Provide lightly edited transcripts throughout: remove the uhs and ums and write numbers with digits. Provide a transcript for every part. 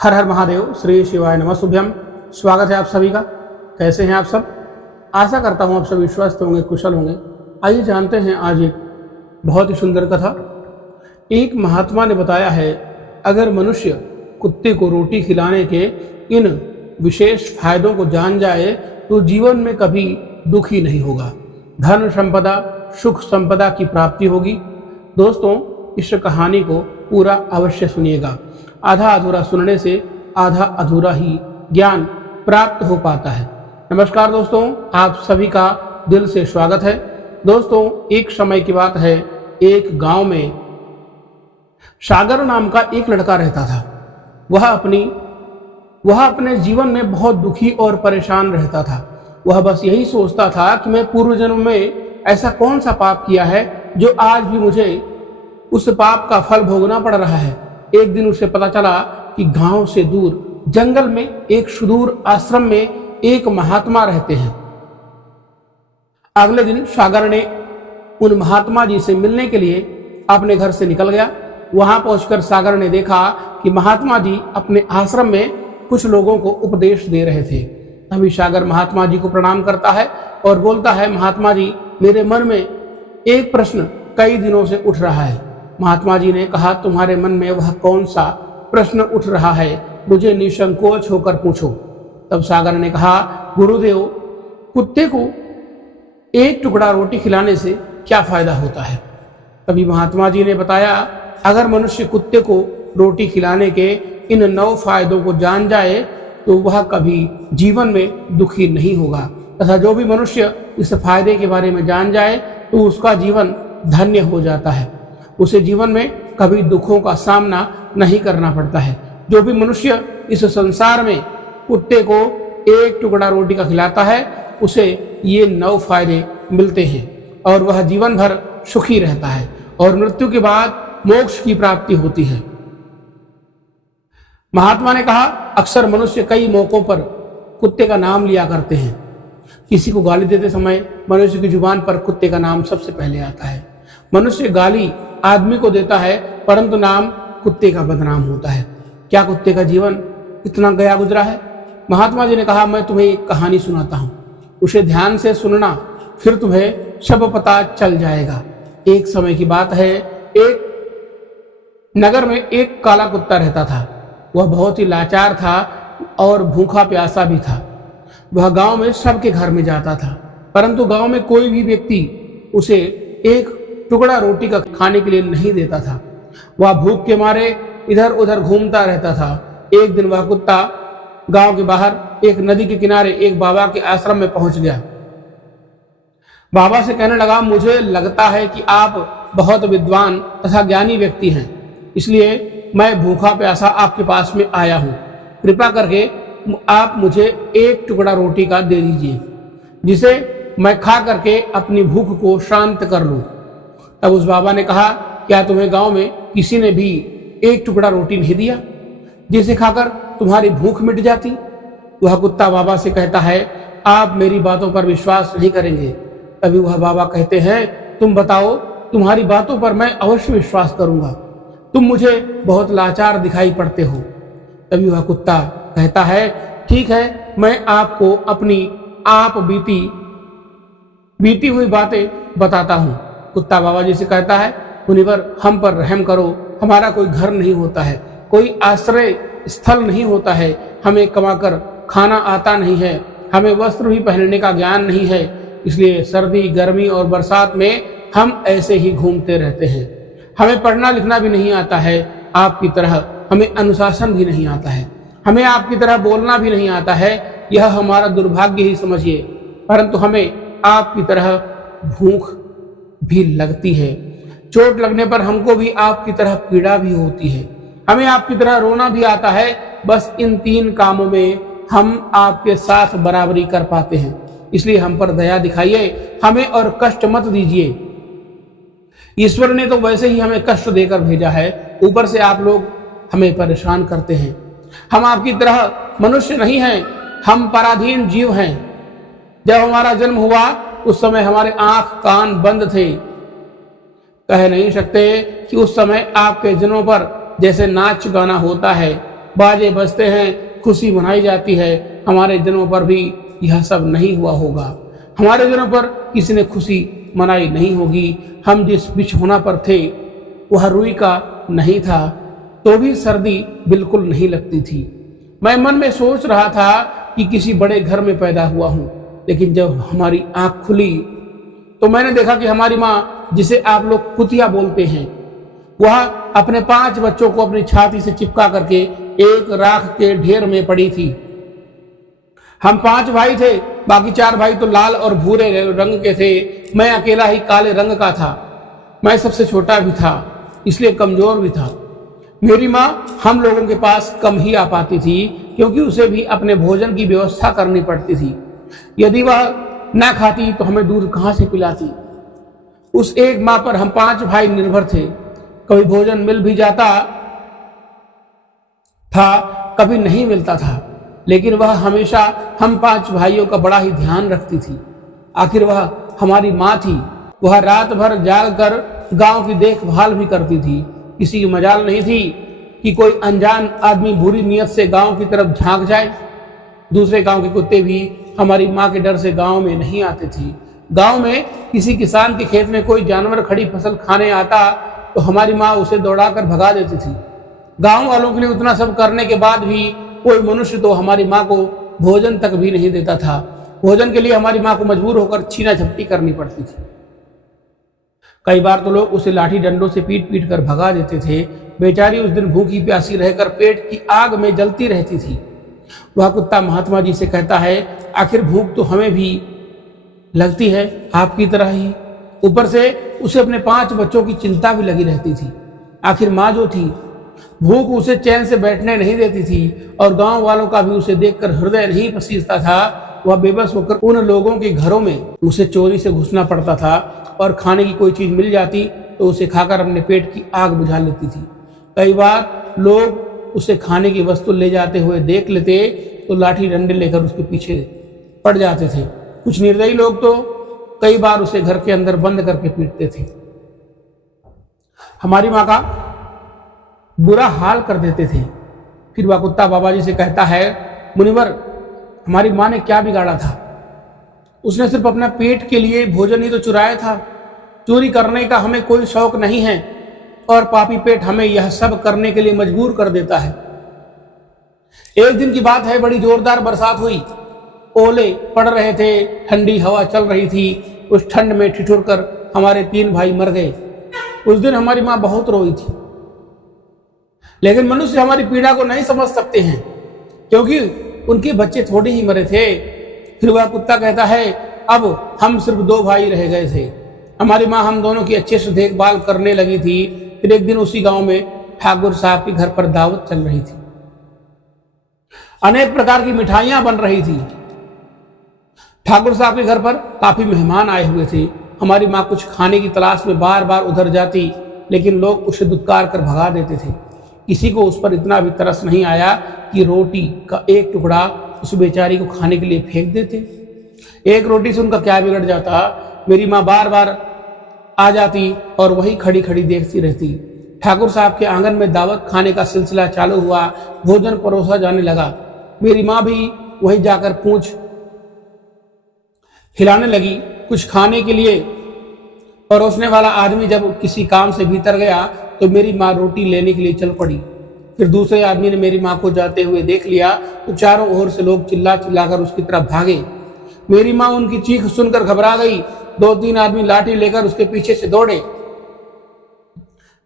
हर हर महादेव, श्री शिवाय नमः शुभ्यम। स्वागत है आप सभी का। कैसे हैं आप सब? आशा करता हूं आप सभी स्वस्थ होंगे, कुशल होंगे। आइए जानते हैं आज एक बहुत ही सुंदर कथा। एक महात्मा ने बताया है, अगर मनुष्य कुत्ते को रोटी खिलाने के इन विशेष फायदों को जान जाए तो जीवन में कभी दुखी नहीं होगा, धन संपदा, सुख संपदा की प्राप्ति होगी। दोस्तों, इस कहानी को पूरा अवश्य सुनिएगा। आधा अधूरा सुनने से आधा अधूरा ही ज्ञान प्राप्त हो पाता है। नमस्कार दोस्तों, आप सभी का दिल से स्वागत है। दोस्तों, एक समय की बात है, एक गांव में सागर नाम का एक लड़का रहता था। वह अपने जीवन में बहुत दुखी और परेशान रहता था। वह बस यही सोचता था कि मैं पूर्व जन्म में ऐसा कौन सा पाप किया है जो आज भी मुझे उस पाप का फल भोगना पड़ रहा है। एक दिन उसे पता चला कि गांव से दूर जंगल में एक सुदूर आश्रम में एक महात्मा रहते हैं। अगले दिन सागर ने उन महात्मा जी से मिलने के लिए अपने घर से निकल गया। वहां पहुंचकर सागर ने देखा कि महात्मा जी अपने आश्रम में कुछ लोगों को उपदेश दे रहे थे। तभी सागर महात्मा जी को प्रणाम करता है और बोलता है, महात्मा जी, मेरे मन में एक प्रश्न कई दिनों से उठ रहा है। महात्मा जी ने कहा, तुम्हारे मन में वह कौन सा प्रश्न उठ रहा है, मुझे निसंकोच होकर पूछो। तब सागर ने कहा, गुरुदेव, कुत्ते को एक टुकड़ा रोटी खिलाने से क्या फायदा होता है? तभी महात्मा जी ने बताया, अगर मनुष्य कुत्ते को रोटी खिलाने के इन 9 फायदों को जान जाए तो वह कभी जीवन में दुखी नहीं होगा, तथा जो भी मनुष्य इस फायदे के बारे में जान जाए तो उसका जीवन धन्य हो जाता है। उसे जीवन में कभी दुखों का सामना नहीं करना पड़ता है। जो भी मनुष्य इस संसार में कुत्ते को एक टुकड़ा रोटी का खिलाता है, उसे ये 9 फायदे मिलते हैं और वह जीवन भर सुखी रहता है और मृत्यु के बाद मोक्ष की प्राप्ति होती है। महात्मा ने कहा, अक्सर मनुष्य कई मौकों पर कुत्ते का नाम लिया करते हैं। किसी को गाली देते समय मनुष्य की जुबान पर कुत्ते का नाम सबसे पहले आता है। मनुष्य गाली आदमी को देता है, परंतु नाम कुत्ते का बदनाम होता है। क्या कुत्ते का जीवन इतना गया गुजरा है? महात्मा जी ने कहा, मैं तुम्हें एक कहानी सुनाता हूँ, उसे ध्यान से सुनना, फिर तुम्हें सब पता चल जाएगा। एक समय की बात है, एक नगर में एक काला कुत्ता रहता था। वह बहुत ही लाचार था और भूखा प्यासा भी था। वह गांव में सबके घर में जाता था, परंतु गांव में कोई भी व्यक्ति उसे एक टुकड़ा रोटी का खाने के लिए नहीं देता था। वह भूख के मारे इधर उधर घूमता रहता था। एक दिन वह कुत्ता गांव के बाहर एक नदी के किनारे एक बाबा के आश्रम में पहुंच गया। बाबा से कहने लगा, मुझे लगता है कि आप बहुत विद्वान तथा ज्ञानी व्यक्ति हैं, इसलिए मैं भूखा प्यासा आपके पास में आया हूँ। कृपा करके आप मुझे एक टुकड़ा रोटी का दे दीजिए, जिसे मैं खा करके अपनी भूख को शांत कर लूँ। तब उस बाबा ने कहा, क्या तुम्हें गांव में किसी ने भी एक टुकड़ा रोटी नहीं दिया जिसे खाकर तुम्हारी भूख मिट जाती? वह कुत्ता बाबा से कहता है, आप मेरी बातों पर विश्वास नहीं करेंगे। तभी वह बाबा कहते हैं, तुम बताओ, तुम्हारी बातों पर मैं अवश्य विश्वास करूंगा। तुम मुझे बहुत लाचार दिखाई पड़ते हो। तभी वह कुत्ता कहता है, ठीक है, मैं आपको अपनी आप बीती हुई बातें बताता हूँ। कुत्ता बाबा जी से कहता है, मुनिवर, हम पर रहम करो। हमारा कोई घर नहीं होता है, कोई आश्रय स्थल नहीं होता है, हमें कमाकर खाना आता नहीं है, हमें वस्त्र भी पहनने का ज्ञान नहीं है, इसलिए सर्दी, गर्मी और बरसात में हम ऐसे ही घूमते रहते हैं। हमें पढ़ना लिखना भी नहीं आता है, आपकी तरह हमें अनुशासन भी नहीं आता है, हमें आपकी तरह बोलना भी नहीं आता है। यह हमारा दुर्भाग्य ही समझिए, परंतु हमें आपकी तरह भूख भी लगती है। चोट लगने पर हमको भी आपकी तरह पीड़ा भी होती है। हमें आपकी तरह रोना भी आता है। बस इन 3 कामों में हम आपके साथ बराबरी कर पाते हैं, इसलिए हम पर दया दिखाइए, हमें और कष्ट मत दीजिए। ईश्वर ने तो वैसे ही हमें कष्ट देकर भेजा है, ऊपर से आप लोग हमें परेशान करते हैं। हम आपकी तरह मनुष्य नहीं हैं, हम पराधीन जीव हैं। जब हमारा जन्म हुआ उस समय हमारे आंख कान बंद थे। कह नहीं सकते कि उस समय आपके जन्म पर जैसे नाच गाना होता है बाजे बजते हैं, खुशी मनाई जाती है। हमारे दिनों पर भी यह सब नहीं हुआ होगा। हमारे दिनों पर किसी ने खुशी मनाई नहीं होगी। हम जिस बिछौना पर थे वह रुई का नहीं था, तो भी सर्दी बिल्कुल नहीं लगती थी। मैं मन में सोच रहा था कि किसी बड़े घर में पैदा हुआ हूँ, लेकिन जब हमारी आंख खुली तो मैंने देखा कि हमारी माँ, जिसे आप लोग कुतिया बोलते हैं, वह अपने 5 बच्चों को अपनी छाती से चिपका करके एक राख के ढेर में पड़ी थी। हम 5 भाई थे, बाकी 4 भाई तो लाल और भूरे रंग के थे। मैं अकेला ही काले रंग का था। मैं सबसे छोटा भी था, इसलिए कमजोर भी था। मेरी माँ हम लोगों के पास कम ही आ पाती थी, क्योंकि उसे भी अपने भोजन की व्यवस्था करनी पड़ती थी। यदि वह न खाती तो हमें दूध कहाँ से पिलाती। उस एक माँ पर हम 5 भाई निर्भर थे। कभी भोजन मिल भी जाता था, कभी नहीं मिलता था, लेकिन वह हमेशा हम 5 भाइयों का बड़ा ही ध्यान रखती थी। आखिर वह हमारी माँ थी। वह रात भर जाग कर गांव की देखभाल भी करती थी। किसी की मजाल नहीं थी कि कोई अनजान आदमी बुरी नीयत से गांव की तरफ झांक जाए। दूसरे गांव के कुत्ते भी हमारी माँ के डर से गांव में नहीं आते थे। गांव में किसी किसान के खेत में कोई जानवर खड़ी फसल खाने आता तो हमारी माँ उसे दौड़ाकर भगा देती थी। गांव वालों के लिए उतना सब करने के बाद भी कोई मनुष्य तो हमारी माँ को भोजन तक भी नहीं देता था। भोजन के लिए हमारी माँ को मजबूर होकर छीना झपटी करनी पड़ती थी। कई बार तो लोग उसे लाठी डंडों से पीट पीट कर भगा देते थे। बेचारी उस दिन भूखी प्यासी रहकर पेट की आग में जलती रहती थी। वह कुत्ता महात्मा जी से कहता है, आखिर भूख तो हमें भी लगती है आपकी तरह ही। ऊपर से उसे अपने 5 बच्चों की चिंता भी लगी रहती थी। आखिर माँ जो थी, भूख उसे चैन से बैठने नहीं देती थी और गांव वालों का भी उसे देखकर हृदय नहीं पसीजता था। वह बेबस होकर उन लोगों के घरों में उसे चोरी से घुसना पड़ता था और खाने की कोई चीज मिल जाती तो उसे खाकर अपने पेट की आग बुझा लेती थी। कई बार लोग उसे खाने की वस्तु ले जाते हुए देख लेते तो लाठी डंडे लेकर उसके पीछे पड़ जाते थे। कुछ निर्दयी लोग तो कई बार उसे घर के अंदर बंद करके पीटते थे। हमारी माँ का बुरा हाल कर देते थे। फिर वह कुत्ता बाबा जी से कहता है, मुनिवर, हमारी माँ ने क्या बिगाड़ा था? उसने सिर्फ अपना पेट के लिए भोजन ही तो चुराया था। चोरी करने का हमें कोई शौक नहीं है और पापी पेट हमें यह सब करने के लिए मजबूर कर देता है। एक दिन की बात है, बड़ी जोरदार बरसात हुई। ओले पड़ रहे थे, ठंडी हवा चल रही थी। उस ठंड में ठिठुर कर हमारे 3 भाई मर गए। उस दिन हमारी माँ बहुत रोई थी। लेकिन मनुष्य हमारी पीड़ा को नहीं समझ सकते हैं, क्योंकि उनके बच्चे थोड़े ही मरे थे। फिर वह कुत्ता कहता है, अब हम सिर्फ 2 भाई रह गए थे। हमारी माँ हम दोनों की अच्छे से देखभाल करने लगी थी। फिर एक दिन उसी गांव में ठाकुर साहब के घर पर दावत चल रही थी। अनेक प्रकार की मिठाइयां बन रही थी। ठाकुर साहब के घर पर काफी मेहमान आए हुए थे। हमारी माँ कुछ खाने की तलाश में बार बार उधर जाती, लेकिन लोग उसे दुत्कार कर भगा देते थे। किसी को उस पर इतना भी तरस नहीं आया कि रोटी का एक टुकड़ा उस बेचारी को खाने के लिए फेंक देते। एक रोटी से उनका क्या बिगड़ जाता। मेरी माँ बार बार आ जाती और वही खड़ी खड़ी देखती रहती। ठाकुर साहब के आंगन में दावत खाने का सिलसिला चालू हुआ। भोजन परोसा जाने लगा। मेरी माँ भी वहीं जाकर पूंछ हिलाने लगी। कुछ खाने के लिए परोसने वाला आदमी जब किसी काम से भीतर गया तो मेरी माँ रोटी लेने के लिए चल पड़ी। फिर दूसरे आदमी ने मेरी माँ को जाते हुए देख लिया तो चारों ओर से लोग चिल्ला चिल्लाकर उसकी तरफ भागे। मेरी माँ उनकी चीख सुनकर घबरा गई। 2-3 आदमी लाठी लेकर उसके पीछे से दौड़े।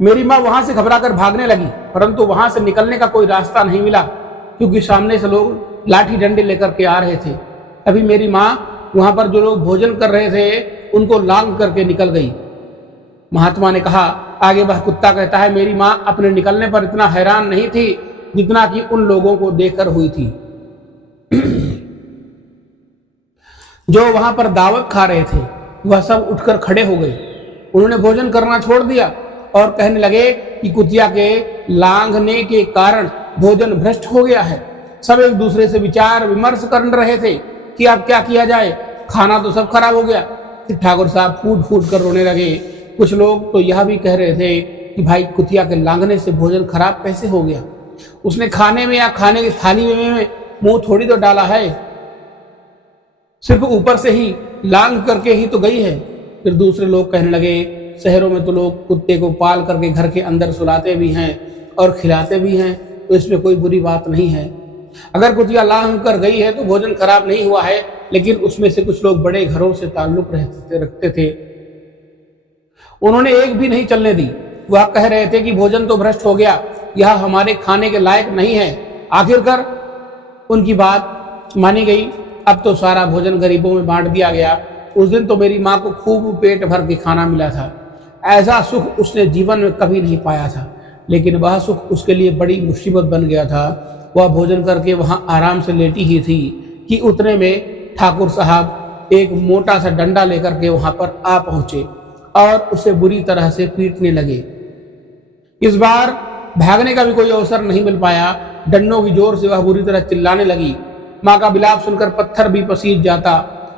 मेरी माँ वहां से घबराकर भागने लगी, परंतु वहां से निकलने का कोई रास्ता नहीं मिला, क्योंकि सामने से लोग लाठी डंडे लेकर के आ रहे थे। अभी मेरी माँ वहां पर जो लोग भोजन कर रहे थे उनको लांग करके निकल गई। महात्मा ने कहा, आगे वह कुत्ता कहता है, मेरी माँ अपने निकलने पर इतना हैरान नहीं थी जितना कि उन लोगों को देखकर हुई थी जो वहां पर दावत खा रहे थे। वह सब उठकर खड़े हो गए। उन्होंने भोजन करना छोड़ दिया और कहने लगे कि कुतिया के लांघने के कारण भोजन भ्रष्ट हो गया है। सब एक दूसरे से विचार विमर्श कर रहे थे कि अब क्या किया जाए, खाना तो सब खराब हो गया। फिर ठाकुर साहब फूट फूट कर रोने लगे। कुछ लोग तो यह भी कह रहे थे कि भाई कुतिया के लांघने से भोजन खराब कैसे हो गया। उसने खाने में या खाने की थाली में मुंह थोड़ी तो डाला है, सिर्फ ऊपर से ही लांग करके ही तो गई है। फिर दूसरे लोग कहने लगे, शहरों में तो लोग कुत्ते को पाल करके घर के अंदर सुलाते भी हैं और खिलाते भी हैं, तो इसमें कोई बुरी बात नहीं है। अगर कुतिया लांग कर गई है तो भोजन खराब नहीं हुआ है, लेकिन उसमें से कुछ लोग बड़े घरों से ताल्लुक रखते थे, उन्होंने एक भी नहीं चलने दी। वह कह रहे थे कि भोजन तो भ्रष्ट हो गया, यह हमारे खाने के लायक नहीं है। आखिरकार उनकी बात मानी गई। अब तो सारा भोजन गरीबों में बांट दिया गया। उस दिन तो मेरी माँ को खूब पेट भर के खाना मिला था। ऐसा सुख उसने जीवन में कभी नहीं पाया था, लेकिन वह सुख उसके लिए बड़ी मुसीबत बन गया था। वह भोजन करके वहाँ आराम से लेटी ही थी कि उतने में ठाकुर साहब एक मोटा सा डंडा लेकर के वहाँ पर आ पहुँचे और उसे बुरी तरह से पीटने लगे। इस बार भागने का भी कोई अवसर नहीं मिल पाया। डंडों की जोर से वह बुरी तरह चिल्लाने लगी। माँ का विलाप सुनकर पत्थर भी पसीज जाता,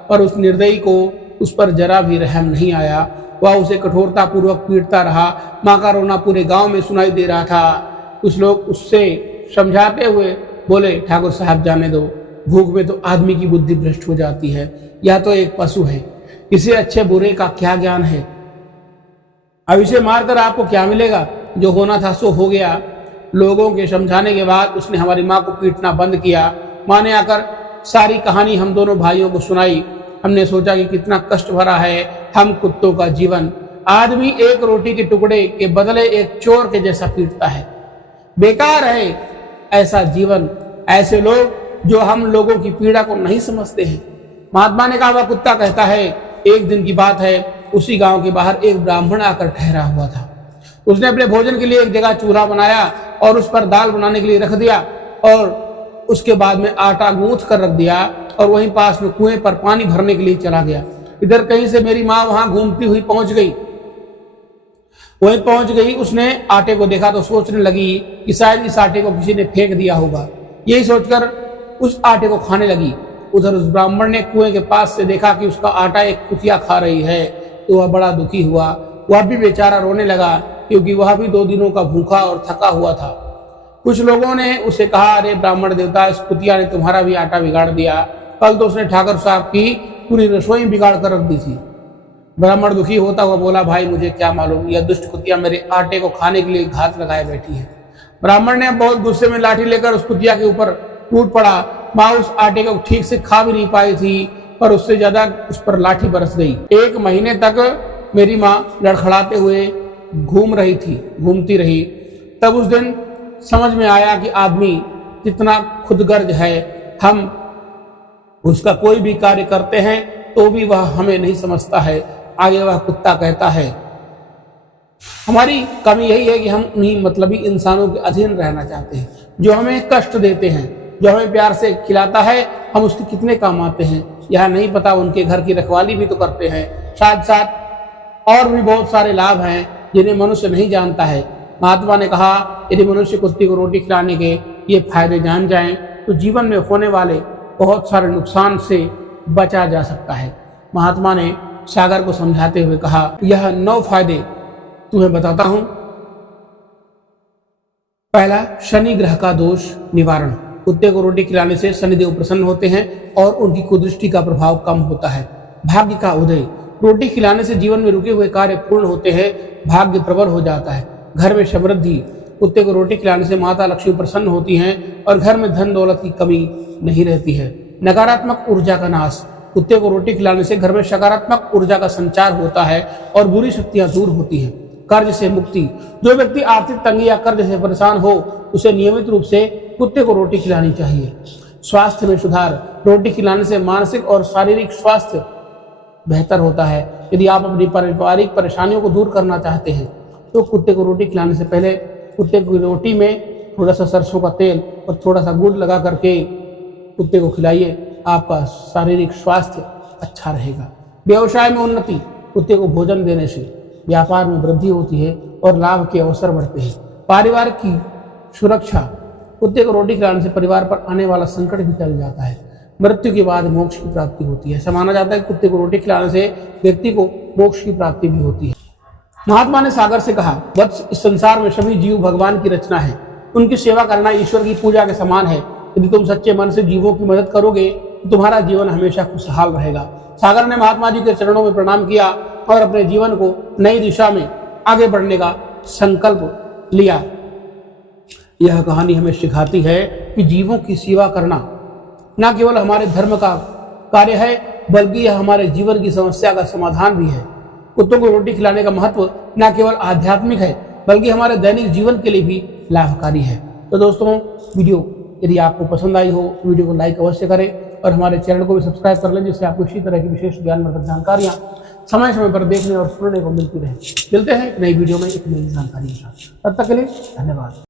पर उस निर्दयी को उस पर जरा भी रहम नहीं आया। वह उसे कठोरता पूर्वक पीटता रहा। माँ का रोना पूरे गांव में सुनाई दे रहा था। कुछ लोग उससे समझाते हुए बोले, ठाकुर साहब जाने दो, भूख में तो आदमी की बुद्धि भ्रष्ट हो जाती है, यह तो एक पशु है, इसे अच्छे बुरे का क्या ज्ञान है। अब इसे मारकर आपको क्या मिलेगा, जो होना था सो हो गया। लोगों के समझाने के बाद उसने हमारी माँ को पीटना बंद किया। माँ ने आकर सारी कहानी हम दोनों भाइयों को सुनाई। हमने सोचा कि कितना कष्ट भरा है हम कुत्तों का जीवन। आदमी एक रोटी के टुकड़े के बदले एक चोर के जैसा पीटता है। बेकार है ऐसा जीवन, ऐसे लोग जो हम लोगों की पीड़ा को नहीं समझते हैं। महात्मा ने कहा, वह कुत्ता कहता है, एक दिन की बात है, उसी गांव के बाहर एक ब्राह्मण आकर ठहरा हुआ था। उसने अपने भोजन के लिए एक जगह चूल्हा बनाया और उस पर दाल बनाने के लिए रख दिया और उसके बाद में आटा गूंथ कर रख दिया और वहीं पास में कुएं पर पानी भरने के लिए चला गया। इधर कहीं से मेरी माँ वहां घूमती हुई पहुंच गई। वहीं पहुंच गई, उसने आटे को देखा तो सोचने लगी कि शायद इस आटे को किसी ने फेंक दिया होगा। यही सोचकर उस आटे को खाने लगी। उधर उस ब्राह्मण ने कुएं के पास से देखा कि उसका आटा एक कुतिया खा रही है, तो वह बड़ा दुखी हुआ। वह भी बेचारा रोने लगा, क्योंकि वह भी 2 दिनों का भूखा और थका हुआ था। कुछ लोगों ने उसे कहा, अरे ब्राह्मण देवता, इस कुतिया ने तुम्हारा भी आटा बिगाड़ दिया। कल तो उसने ठाकुर साहब की पूरी रसोई बिगाड़ कर रख दी थी। ब्राह्मण दुखी होता हुआ बोला, भाई मुझे क्या मालूम, यह दुष्ट कुतिया मेरे आटे को खाने के लिए घात लगाए बैठी है। ब्राह्मण ने बहुत गुस्से में लाठी लेकर उस कुतिया के ऊपर टूट पड़ा। माँ उस आटे को ठीक से खा भी नहीं पाई थी, पर उससे ज्यादा उस पर लाठी बरस गई। 1 महीने तक मेरी माँ लड़खड़ाते हुए घूमती रही। तब उस दिन समझ में आया कि आदमी कितना खुदगर्ज है। हम उसका कोई भी कार्य करते हैं तो भी वह हमें नहीं समझता है। आगे वह कुत्ता कहता है, हमारी कमी यही है कि हम उन्हीं मतलबी इंसानों के अधीन रहना चाहते हैं, जो हमें कष्ट देते हैं। जो हमें प्यार से खिलाता है, हम उसके कितने काम आते हैं यह नहीं पता। उनके घर की रखवाली भी तो करते हैं, साथ साथ और भी बहुत सारे लाभ हैं जिन्हें मनुष्य नहीं जानता है। महात्मा ने कहा, यदि मनुष्य कुत्ते को रोटी खिलाने के ये फायदे जान जाएं तो जीवन में होने वाले बहुत सारे नुकसान से बचा जा सकता है। महात्मा ने सागर को समझाते हुए कहा, यह 9 फायदे तुम्हें बताता हूं। पहला, शनि ग्रह का दोष निवारण। कुत्ते को रोटी खिलाने से शनिदेव प्रसन्न होते हैं और उनकी कुदृष्टि का प्रभाव कम होता है। भाग्य का उदय। रोटी खिलाने से जीवन में रुके हुए कार्य पूर्ण होते हैं, भाग्य प्रबल हो जाता है। घर में समृद्धि। कुत्ते को रोटी खिलाने से माता लक्ष्मी प्रसन्न होती हैं और घर में धन दौलत की कमी नहीं रहती है। नकारात्मक ऊर्जा का नाश। कुत्ते को रोटी खिलाने से घर में सकारात्मक ऊर्जा का संचार होता है और बुरी शक्तियां दूर होती हैं। कर्ज से मुक्ति। जो व्यक्ति आर्थिक तंगी या कर्ज से परेशान हो, उसे नियमित रूप से कुत्ते को रोटी खिलानी चाहिए। स्वास्थ्य में सुधार। रोटी खिलाने से मानसिक और शारीरिक स्वास्थ्य बेहतर होता है। यदि आप अपनी पारिवारिक परेशानियों को दूर करना चाहते हैं तो कुत्ते को रोटी खिलाने से पहले कुत्ते की रोटी में थोड़ा सा सरसों का तेल और थोड़ा सा गुड़ लगा करके कुत्ते को खिलाइए। आपका शारीरिक स्वास्थ्य अच्छा रहेगा। व्यवसाय में उन्नति। कुत्ते को भोजन देने से व्यापार में वृद्धि होती है और लाभ के अवसर बढ़ते हैं। पारिवार की सुरक्षा। कुत्ते को रोटी खिलाने से परिवार पर आने वाला संकट भी टल जाता है। मृत्यु के बाद मोक्ष की प्राप्ति होती है। ऐसा माना जाता है कि कुत्ते को रोटी खिलाने से व्यक्ति को मोक्ष की प्राप्ति भी होती है। महात्मा ने सागर से कहा, वत्स, इस संसार में सभी जीव भगवान की रचना है। उनकी सेवा करना ईश्वर की पूजा के समान है। यदि तुम सच्चे मन से जीवों की मदद करोगे तो तुम्हारा जीवन हमेशा खुशहाल रहेगा। सागर ने महात्मा जी के चरणों में प्रणाम किया और अपने जीवन को नई दिशा में आगे बढ़ने का संकल्प लिया। यह कहानी हमें सिखाती है कि जीवों की सेवा करना न केवल हमारे धर्म का कार्य है, बल्कि यह हमारे जीवन की समस्या का समाधान भी है। कुत्तों को रोटी खिलाने का महत्व न केवल आध्यात्मिक है, बल्कि हमारे दैनिक जीवन के लिए भी लाभकारी है। तो दोस्तों, वीडियो यदि आपको पसंद आई हो तो वीडियो को लाइक अवश्य करें और हमारे चैनल को भी सब्सक्राइब कर लें, जिससे आपको इसी तरह की विशेष ज्ञानवर्धक जानकारियाँ समय समय पर देखने और सुनने को मिलती रहे। मिलते हैं एक नई वीडियो में एक नई जानकारी के साथ। तब तक के लिए धन्यवाद।